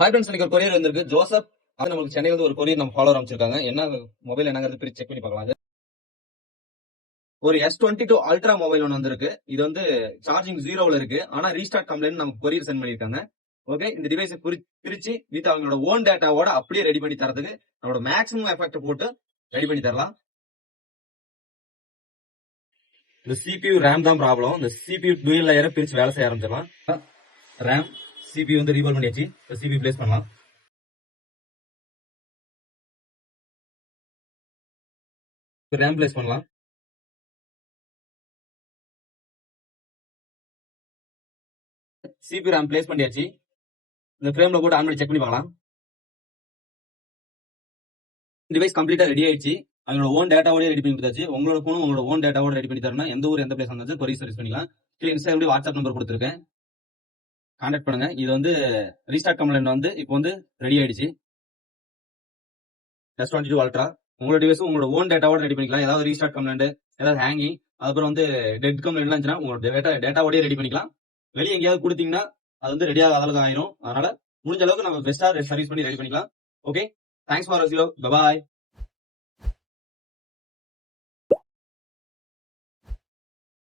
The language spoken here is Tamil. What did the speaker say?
ஹாய் ஃப்ரெண்ட்ஸ், இன்னைக்கு ஒரு கொரியர் வந்திருக்கு. ஜோசப் அது நமக்கு சென்னையில இருந்து ஒரு கொரியர் நம்ம ஃபாலோவர் அமைச்சிருக்காங்க. என்ன மொபைல் என்னங்கிறது பிரிச்சு செக் பண்ணி பார்க்கலாம். ஒரு S22 அல்ட்ரா மொபைல் ஒன்று வந்திருக்கு. இது வந்து சார்ஜிங் ஜீரோவில் இருக்கு. ஆனா ரீஸ்டார்ட் கம்ப்ளைண்ட் நமக்கு கொரியர் சென்ட் பண்ணிருக்காங்க. ஓகே, இந்த டிவைஸை பிரிச்சு வித் அவங்களோட ஓன் டேட்டாவோட அப்படியே ரெடி பண்ணி தரதுக்கு நம்மளோட மேக்ஸிமம் எஃபெக்ட் போட்டு ரெடி பண்ணி தரலாம். இந்த CPU ரேம் தான் ப்ராப்ளம். இந்த CPU டூயல் லேயரை பிரிச்சு வேலை செய்ய ஆரம்பிச்சிடலாம். ரேம் CPU வந்து ரீபால் பண்ணியாச்சு. CPU பிளேஸ் பண்ணலாம். ரேம் பிளேஸ் பண்ணலாம். CPU ரேம் பிளேஸ் பண்ணியாச்சு. இந்த ஃப்ரேம்ல போட்டு ஆன் பண்ணி செக் பண்ணி பார்க்கலாம். டிவைஸ் கம்ப்ளீட்டா ரெடி ஆயிடுச்சு. அவங்களோட ஓன் டேட்டாவோட ரெடி பண்ணி கொடுத்தாச்சு. உங்களோட போனும் உங்களோட ஓன் டேட்டாவோட ரெடி பண்ணி தரணும். எந்த ஊர் எந்த பிளேஸ் வந்தாலும் கொரியர் சர்வீஸ் பண்ணிக்கலாம். இன்ஸ்டாகிராம் வாட்ஸ்அப் நம்பர் கொடுத்துருக்கேன், கான்டாக்ட் பண்ணுங்க. இது வந்து ரீஸ்டார்ட் கம்ப்ளைண்ட் வந்து இப்போ வந்து ரெடி ஆயிடுச்சு. S22 அல்ட்ரா உங்களோட டிவைஸ் உங்களோட ஓன் டேட்டாவோட ரெடி பண்ணிக்கலாம். ஏதாவது ரீஸ்டார்ட் கம்ப்ளைண்ட், ஏதாவது ஹேங்கிங், அதுக்கப்புறம் வந்து டெட் கம்ப்ளைண்ட் இருந்துச்சுன்னா உங்களோட டேட்டாவோடய ரெடி பண்ணிக்கலாம். வெளியே எங்கேயாவது கொடுத்தீங்கன்னா அது வந்து ரெடி ஆகாத அளவுக்கு ஆயிரும். அதனால முடிஞ்ச அளவுக்கு நம்ம பெஸ்டா சர்வீஸ் பண்ணி ரெடி பண்ணிக்கலாம். ஓகே, தேங்க்ஸ் ஃபார் வாட்சிங். Bye bye.